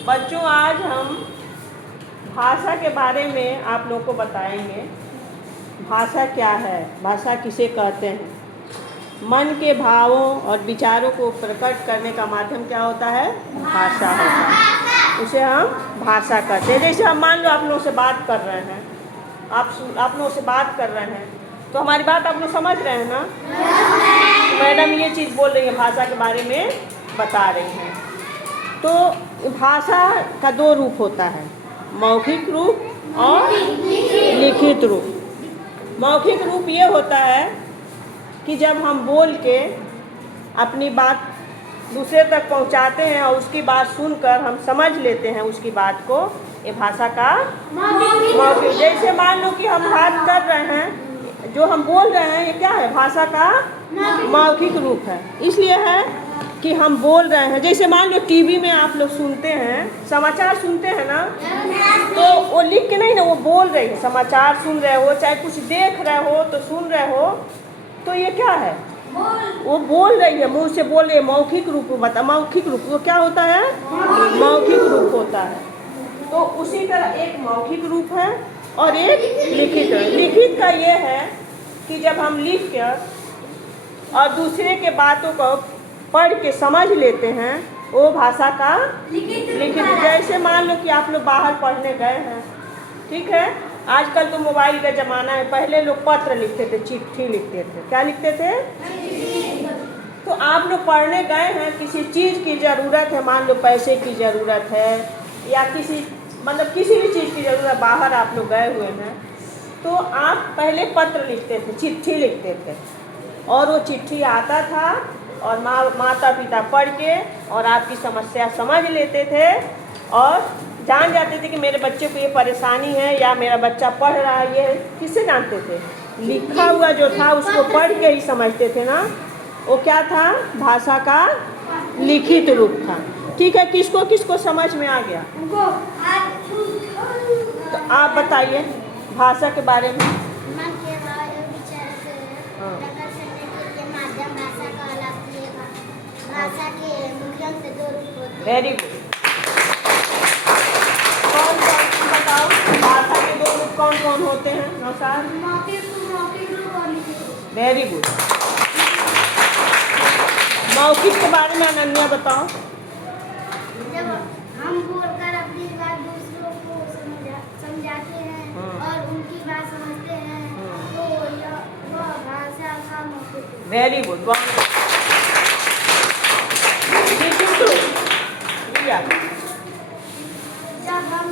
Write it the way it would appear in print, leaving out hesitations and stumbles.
बच्चों, आज हम भाषा के बारे में आप लोग को बताएंगे। भाषा क्या है, भाषा किसे कहते हैं। मन के भावों और विचारों को प्रकट करने का माध्यम क्या होता है? भाषा होता है। उसे हम भाषा कहते हैं। जैसे हम मान लो आप लोगों से बात कर रहे हैं, आप लोगों से बात कर रहे हैं, तो हमारी बात आप लोग समझ रहे हैं ना? मैडम ये चीज़ बोल रही है, भाषा के बारे में बता रही हैं। तो भाषा का दो रूप होता है, मौखिक रूप और लिखित रूप। मौखिक रूप ये होता है कि जब हम बोल के अपनी बात दूसरे तक पहुंचाते हैं और उसकी बात सुनकर हम समझ लेते हैं उसकी बात को, ये भाषा का मौखिक। जैसे मान लो कि हम बात कर रहे हैं, जो हम बोल रहे हैं, ये क्या है? भाषा का मौखिक रूप है। इसलिए है कि हम बोल रहे हैं। जैसे मान लो टीवी में आप लोग सुनते हैं, समाचार सुनते हैं ना, तो वो लिख के नहीं ना, वो बोल रही है। समाचार सुन रहे हो, चाहे कुछ देख रहे हो तो सुन रहे हो, तो ये क्या है? वो बोल रही है, मुंह से बोल रही है। मौखिक रूप बता, मौखिक रूप वो क्या होता है? मौखिक रूप होता है। तो उसी तरह एक मौखिक रूप है और एक लिखित है। लिखित का ये है कि जब हम लिख कर और दूसरे के बातों को पढ़ के समझ लेते हैं, वो भाषा का लिखित। जैसे मान लो कि आप लोग बाहर पढ़ने गए हैं, ठीक है? आजकल तो मोबाइल का ज़माना है। पहले लोग पत्र लिखते थे, चिट्ठी लिखते थे। क्या लिखते थे? तो आप लोग पढ़ने गए हैं, किसी चीज़ की ज़रूरत है, मान लो पैसे की ज़रूरत है या किसी किसी भी चीज़ की ज़रूरत, बाहर आप लोग गए हुए हैं, तो आप पहले पत्र लिखते थे, चिट्ठी लिखते थे, और वो चिट्ठी आता था और माता पिता पढ़ के और आपकी समस्या समझ लेते थे और जान जाते थे कि मेरे बच्चे को ये परेशानी है या मेरा बच्चा पढ़ रहा है। ये किससे जानते थे? लिखा हुआ जो था उसको पढ़ के ही समझते थे ना। वो क्या था? भाषा का लिखित रूप था। ठीक है, किसको किसको समझ में आ गया? तो आप बताइए भाषा के बारे में। Very good. कौन बताओ, भाषा के दो रूप कौन कौन होते हैं? नौशाद। Very good. मौखिक के बारे में अनन्या बताओ। जब हम बोलकर अपनी बात दूसरों को समझाते हैं और उनकी बात समझते हैं, तो वह भाषा का मौखिक। Very good. जब हम